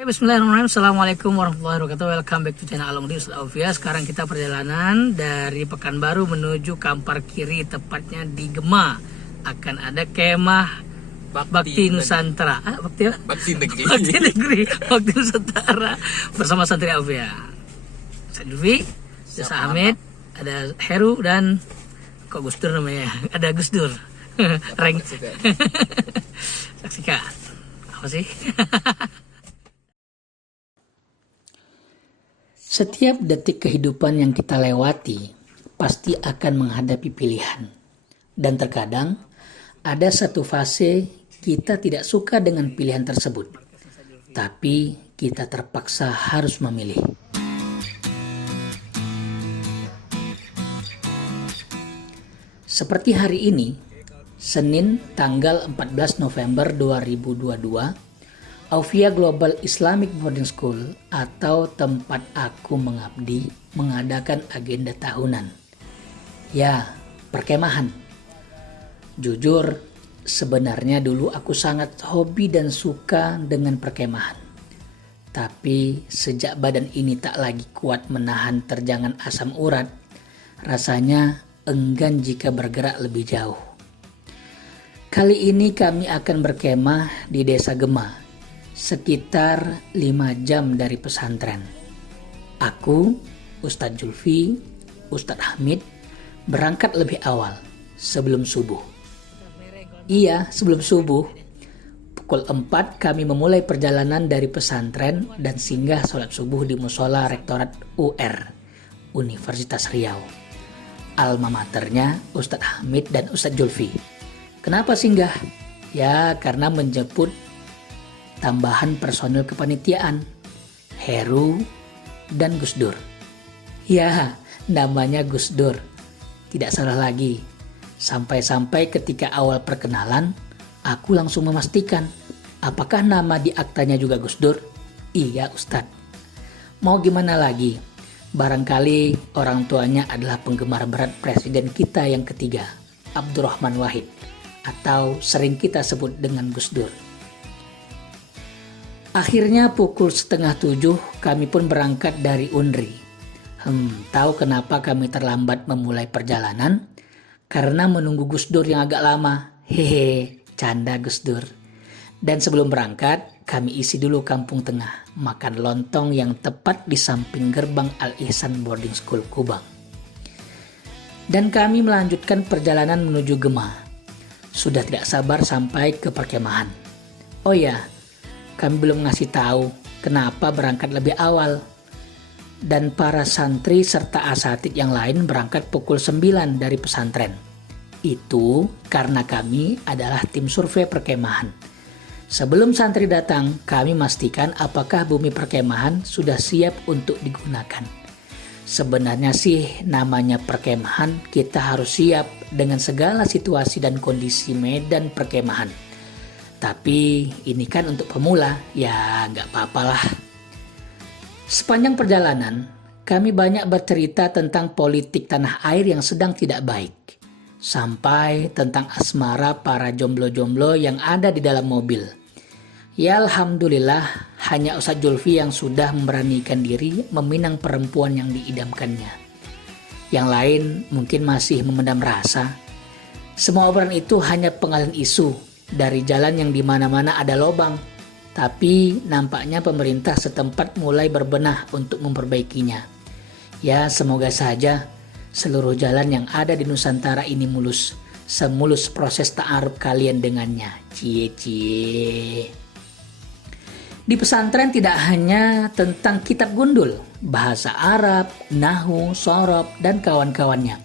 Bismillahirrahmanirrahim. Assalamualaikum warahmatullahi wabarakatuh. Welcome back to channel Along di Ustadz Aufia. Sekarang kita perjalanan dari Pekanbaru menuju Kampar Kiri, tepatnya di Gema. Akan ada kemah Bakti Nusantara. Bakti Negeri. Bakti Negeri, Bakti Nusantara bersama santri Aufia. Ustadz Julfi, Ustadz Hamid, ada Heru dan kok Gus Dur namanya? Ada Gus Dur. Saksikan. Apa sih? Setiap detik kehidupan yang kita lewati pasti akan menghadapi pilihan. Dan terkadang ada satu fase kita tidak suka dengan pilihan tersebut. Tapi kita terpaksa harus memilih. Seperti hari ini, Senin tanggal 14 November 2022, Aufia Global Islamic Boarding School atau tempat aku mengabdi mengadakan agenda tahunan. Ya, perkemahan. Jujur, sebenarnya dulu aku sangat hobi dan suka dengan perkemahan. Tapi sejak badan ini tak lagi kuat menahan terjangan asam urat, rasanya enggan jika bergerak lebih jauh. Kali ini kami akan berkemah di Desa Gema, sekitar 5 jam dari pesantren. Aku, Ustadz Julfi, Ustadz Hamid berangkat lebih awal, sebelum subuh. Iya, sebelum subuh. Pukul 4 kami memulai perjalanan dari pesantren dan singgah sholat subuh di musola Rektorat UR, Universitas Riau. Alma maternya Ustadz Hamid dan Ustadz Julfi. Kenapa singgah? Ya, karena menjemput tambahan personil kepanitiaan, Heru dan Gus Dur. Ya, namanya Gus Dur. Tidak salah lagi. Sampai-sampai ketika awal perkenalan, aku langsung memastikan, apakah nama di aktanya juga Gus Dur? Iya, Ustadz. Mau gimana lagi? Barangkali orang tuanya adalah penggemar berat presiden kita yang ketiga, Abdurrahman Wahid, atau sering kita sebut dengan Gus Dur. Akhirnya pukul 6:30 kami pun berangkat dari Unri. Tahu kenapa kami terlambat memulai perjalanan? Karena menunggu Gus Dur yang agak lama. Hehe, canda Gus Dur. Dan sebelum berangkat, kami isi dulu Kampung Tengah, makan lontong yang tepat di samping gerbang Al-Ihsan Boarding School Kubang. Dan kami melanjutkan perjalanan menuju Gema. Sudah tidak sabar sampai ke perkemahan. Oh ya, kami belum ngasih tahu kenapa berangkat lebih awal. Dan para santri serta asatid yang lain berangkat pukul 9 dari pesantren. Itu karena kami adalah tim survei perkemahan. Sebelum santri datang, kami memastikan apakah bumi perkemahan sudah siap untuk digunakan. Sebenarnya sih namanya perkemahan, kita harus siap dengan segala situasi dan kondisi medan perkemahan. Tapi ini kan untuk pemula, ya nggak apa-apalah. Sepanjang perjalanan, kami banyak bercerita tentang politik tanah air yang sedang tidak baik. Sampai tentang asmara para jomblo-jomblo yang ada di dalam mobil. Ya alhamdulillah, hanya Ustadz Julfi yang sudah memberanikan diri meminang perempuan yang diidamkannya. Yang lain mungkin masih memendam rasa. Semua obrolan itu hanya pengalihan isu dari jalan yang di mana-mana ada lobang. Tapi nampaknya pemerintah setempat mulai berbenah untuk memperbaikinya. Ya semoga saja seluruh jalan yang ada di Nusantara ini mulus. Semulus proses ta'aruf kalian dengannya. Cie. Di pesantren tidak hanya tentang kitab gundul, bahasa Arab, nahwu, shorob, dan kawan-kawannya.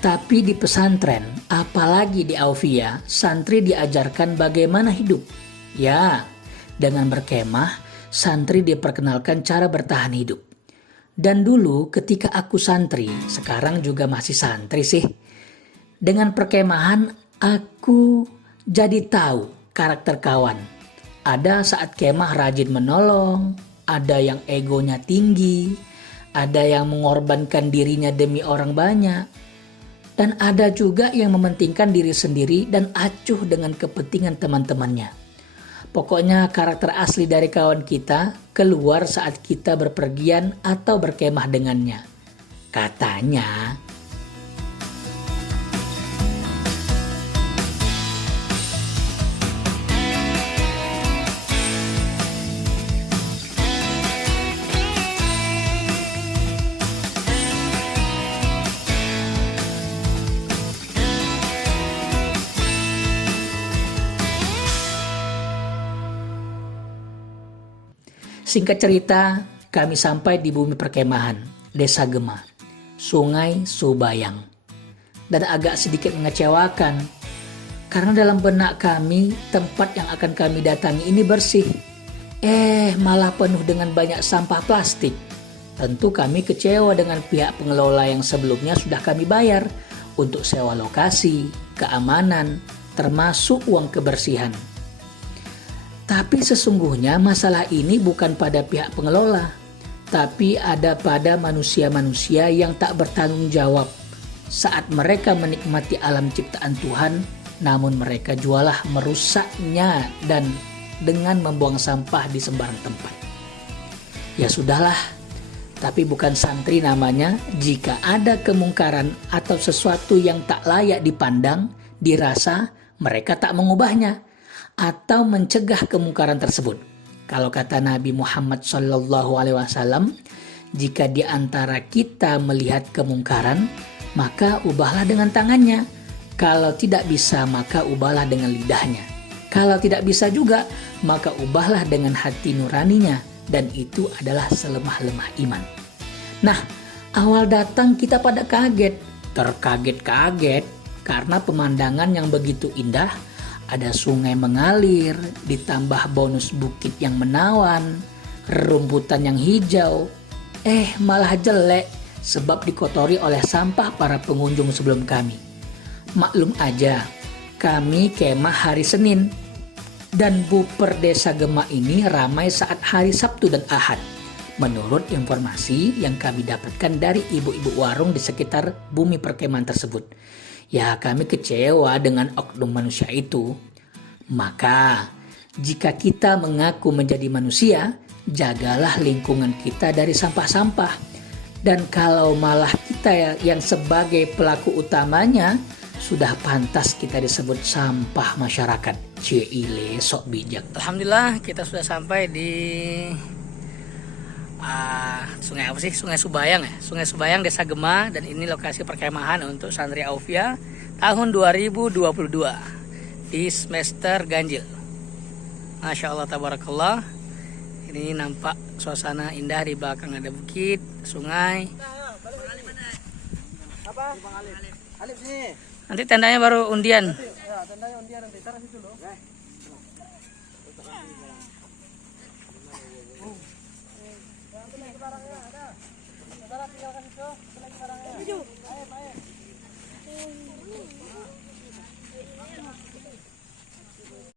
Tapi di pesantren, apalagi di Aufia, santri diajarkan bagaimana hidup. Ya, dengan berkemah, santri diperkenalkan cara bertahan hidup. Dan dulu ketika aku santri, sekarang juga masih santri sih. Dengan perkemahan, aku jadi tahu karakter kawan. Ada saat kemah rajin menolong, ada yang egonya tinggi, ada yang mengorbankan dirinya demi orang banyak. Dan ada juga yang mementingkan diri sendiri dan acuh dengan kepentingan teman-temannya. Pokoknya karakter asli dari kawan kita keluar saat kita berpergian atau berkemah dengannya. Katanya, singkat cerita, kami sampai di bumi perkemahan, Desa Gema, Sungai Subayang. Dan agak sedikit mengecewakan, karena dalam benak kami, tempat yang akan kami datangi ini bersih. Malah penuh dengan banyak sampah plastik. Tentu kami kecewa dengan pihak pengelola yang sebelumnya sudah kami bayar untuk sewa lokasi, keamanan, termasuk uang kebersihan. Tapi sesungguhnya masalah ini bukan pada pihak pengelola, tapi ada pada manusia-manusia yang tak bertanggung jawab saat mereka menikmati alam ciptaan Tuhan, namun mereka jualah merusaknya dan dengan membuang sampah di sembarang tempat. Ya sudahlah, tapi bukan santri namanya jika ada kemungkaran atau sesuatu yang tak layak dipandang, dirasa, mereka tak mengubahnya atau mencegah kemungkaran tersebut. Kalau kata Nabi Muhammad SAW, jika di antara kita melihat kemungkaran, maka ubahlah dengan tangannya. Kalau tidak bisa, maka ubahlah dengan lidahnya. Kalau tidak bisa juga, maka ubahlah dengan hati nuraninya. Dan itu adalah selemah-lemah iman. Nah, awal datang kita pada kaget, terkaget-kaget karena pemandangan yang begitu indah. Ada sungai mengalir, ditambah bonus bukit yang menawan, rumputan yang hijau. Malah jelek sebab dikotori oleh sampah para pengunjung sebelum kami. Maklum aja, kami kemah hari Senin. Dan buper Desa Gema ini ramai saat hari Sabtu dan Ahad. Menurut informasi yang kami dapatkan dari ibu-ibu warung di sekitar bumi perkemahan tersebut. Ya, kami kecewa dengan oknum manusia itu. Maka, jika kita mengaku menjadi manusia, jagalah lingkungan kita dari sampah-sampah. Dan kalau malah kita yang sebagai pelaku utamanya, sudah pantas kita disebut sampah masyarakat. Cile sok bijak. Alhamdulillah, kita sudah sampai di sungai apa sih? Sungai Subayang ya. Sungai Subayang Desa Gema, dan ini lokasi perkemahan untuk santri Aufia tahun 2022 di semester ganjil. Masya Allah tabarakallah. Ini nampak suasana indah, di belakang ada bukit, sungai. Nanti tendanya baru undian. Tendanya undian nanti taruh situ loh.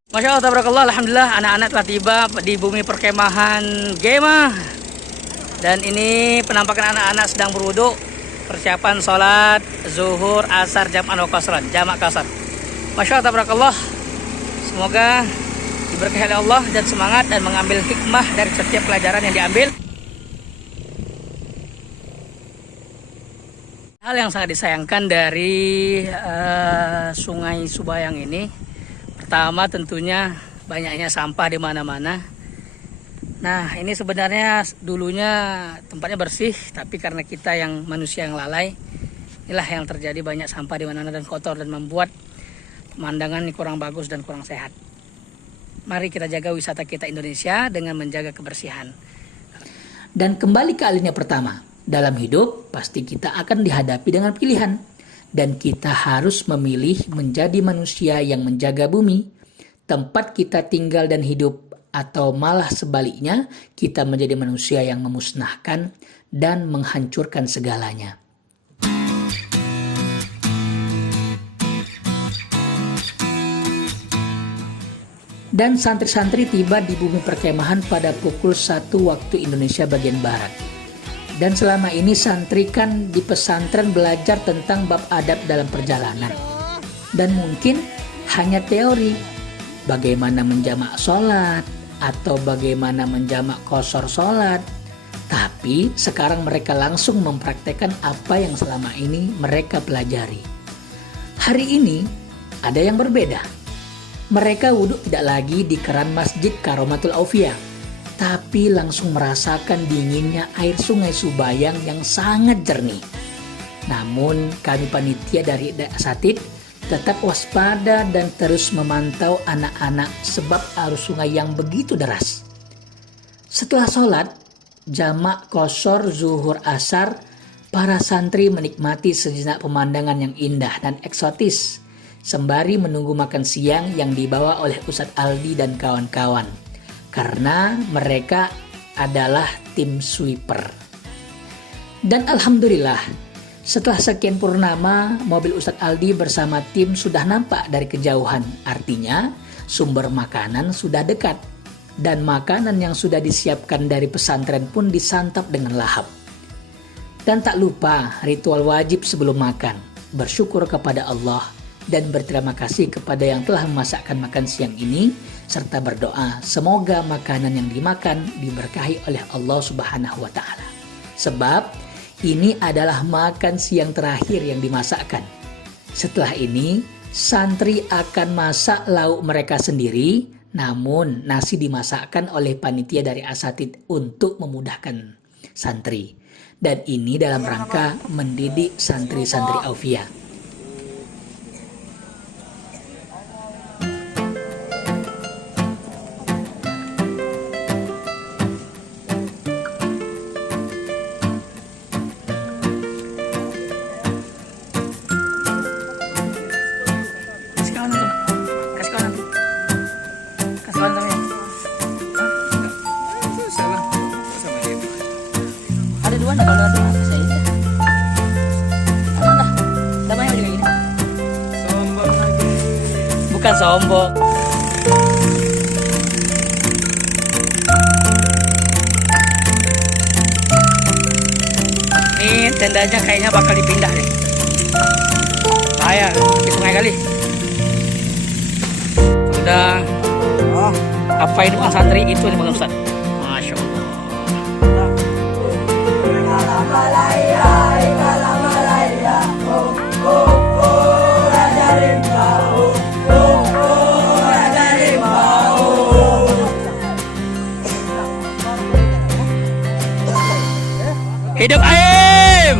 Masya Allah tabarakallah, alhamdulillah anak-anak telah tiba di bumi perkemahan Gema. Dan ini penampakan anak-anak sedang berwudu, persiapan sholat zuhur asar jamak kasar. Masya Allah tabarakallah, semoga diberkahi oleh Allah dan semangat dan mengambil hikmah dari setiap pelajaran yang diambil. Hal yang sangat disayangkan dari Sungai Subayang ini, pertama tentunya banyaknya sampah di mana-mana. Nah, ini sebenarnya dulunya tempatnya bersih, tapi karena kita yang manusia yang lalai, inilah yang terjadi, banyak sampah di mana-mana dan kotor dan membuat pemandangan ini kurang bagus dan kurang sehat. Mari kita jaga wisata kita Indonesia dengan menjaga kebersihan. Dan kembali ke alinea pertama, dalam hidup pasti kita akan dihadapi dengan pilihan. Dan kita harus memilih menjadi manusia yang menjaga bumi, tempat kita tinggal dan hidup, atau malah sebaliknya kita menjadi manusia yang memusnahkan dan menghancurkan segalanya. Dan santri-santri tiba di bumi perkemahan pada pukul 1 waktu Indonesia bagian Barat. Dan selama ini santri kan di pesantren belajar tentang bab adab dalam perjalanan. Dan mungkin hanya teori. bagaimana menjamak sholat, atau bagaimana menjamak qashar sholat. Tapi sekarang mereka langsung mempraktekkan apa yang selama ini mereka pelajari. Hari ini ada yang berbeda. Mereka wudhu tidak lagi di keran Masjid Karomatul Aufiah, tapi langsung merasakan dinginnya air sungai Subayang yang sangat jernih. Namun kami panitia dari Asatid tetap waspada dan terus memantau anak-anak sebab arus sungai yang begitu deras. Setelah sholat, jamak qashar zuhur asar, para santri menikmati sejenak pemandangan yang indah dan eksotis, sembari menunggu makan siang yang dibawa oleh Ustadz Aldi dan kawan-kawan, karena mereka adalah tim sweeper. Dan alhamdulillah, setelah sekian purnama, mobil Ustadz Aldi bersama tim sudah nampak dari kejauhan. Artinya, sumber makanan sudah dekat. Dan makanan yang sudah disiapkan dari pesantren pun disantap dengan lahap. Dan tak lupa ritual wajib sebelum makan. Bersyukur kepada Allah dan berterima kasih kepada yang telah memasakkan makan siang ini. Serta berdoa semoga makanan yang dimakan diberkahi oleh Allah Subhanahu wa Ta'ala. Sebab ini adalah makan siang terakhir yang dimasakkan. Setelah ini, santri akan masak lauk mereka sendiri, namun nasi dimasakkan oleh panitia dari Asatid untuk memudahkan santri. Dan ini dalam rangka mendidik santri-santri Aufiah. Ada dua kalau ada saya itu. Mana? Namanya juga gini. Sombong lagi. Bukan sombong. Ini tendanya kayaknya bakal dipindah deh. Bahaya di sungai kali. Sudah. Oh, apa ini Bang santri itu nih Bang Ustaz? Masya Allah. Hidup Aim!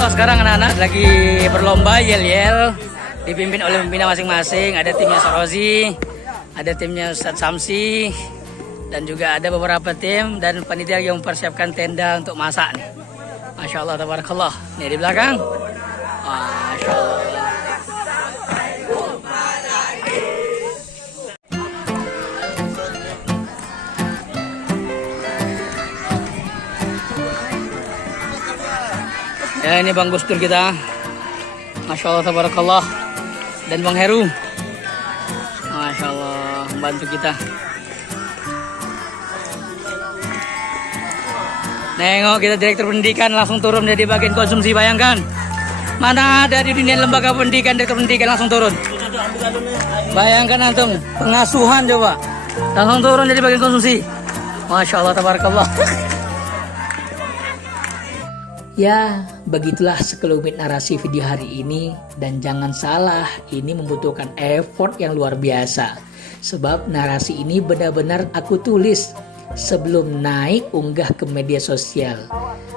Oh, sekarang anak-anak lagi berlomba yel-yel, dipimpin oleh pembina masing-masing. Ada timnya Sorozi, ada timnya Ustadz Samsi, dan juga ada beberapa tim dan panitia yang mempersiapkan tenda untuk masak nih. Masya Allah, tabarakallah. Nih di belakang. Masya Allah. Ya, ini Bang Gusdur kita. Masya Allah, tabarakallah. Dan Bang Heru. Masya Allah, membantu kita. Nengok, kita direktur pendidikan langsung turun dari bagian konsumsi, bayangkan. Mana ada di dunia lembaga pendidikan, direktur pendidikan langsung turun. Bayangkan antum, pengasuhan coba. Langsung turun dari bagian konsumsi. Masya Allah, tabarakallah. Ya, begitulah sekelumit narasi video hari ini. Dan jangan salah, ini membutuhkan effort yang luar biasa. Sebab narasi ini benar-benar aku tulis sebelum naik unggah ke media sosial.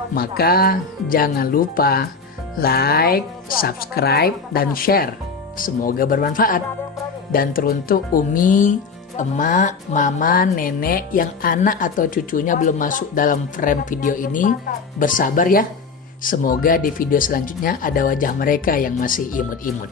Maka jangan lupa like, subscribe, dan share. Semoga bermanfaat. Dan teruntuk Umi, emak, mama, nenek yang anak atau cucunya belum masuk dalam frame video ini, bersabar ya. Semoga di video selanjutnya ada wajah mereka yang masih imut-imut.